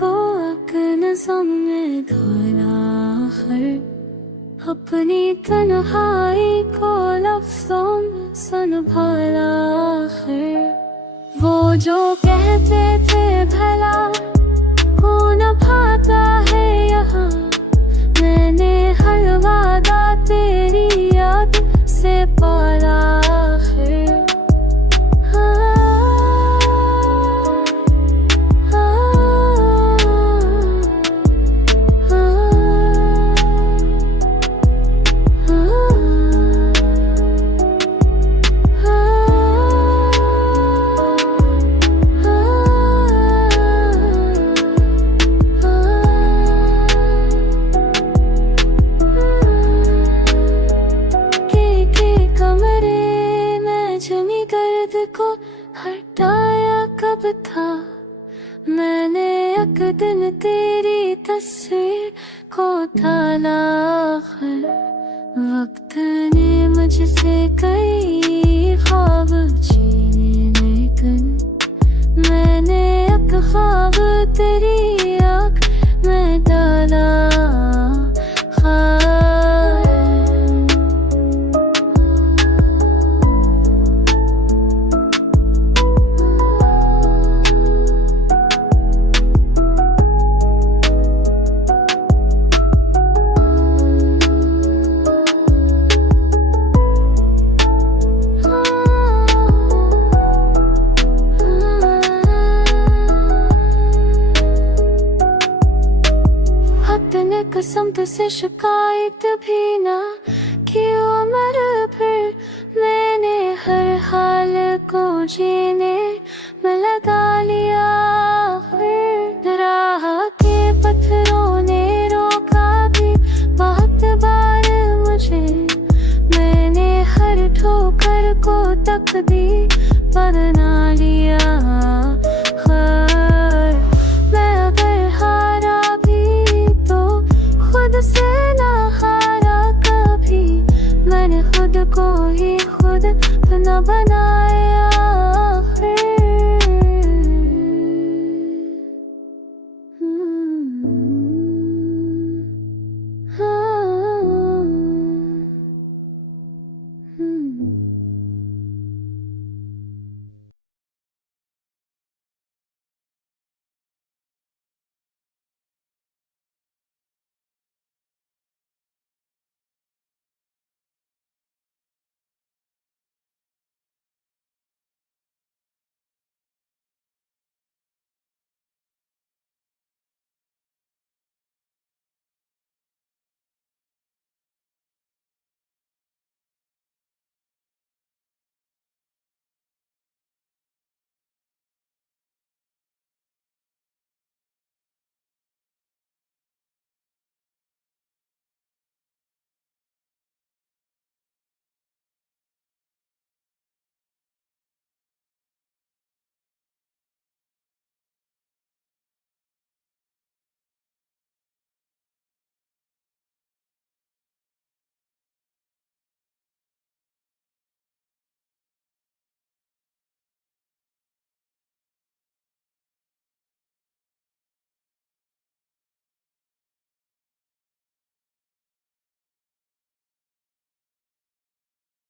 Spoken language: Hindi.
को नज़म में धोना हर अपनी तन्हाई को लफ्ज़ों में संभाला हर वो जो कहते थे भला कौन भाता है यहाँ मैंने हर वादा तेरी याद से पाला है को हटाया कब था मैंने एक दिन तेरी तस्वीर को ताला खर वक्त ने मुझसे कई ख्वाब छीने लेकिन मैंने एक ख्वाब तेरी आँख में डाला कसम तुझसे शिकायत भी ना कि उम्र फिर मैंने हर हाल को जीने में लगा लिया फिर राह के पत्थरों ने रोका भी बहुत बार मुझे मैंने हर ठोकर को तकदीर बना लिया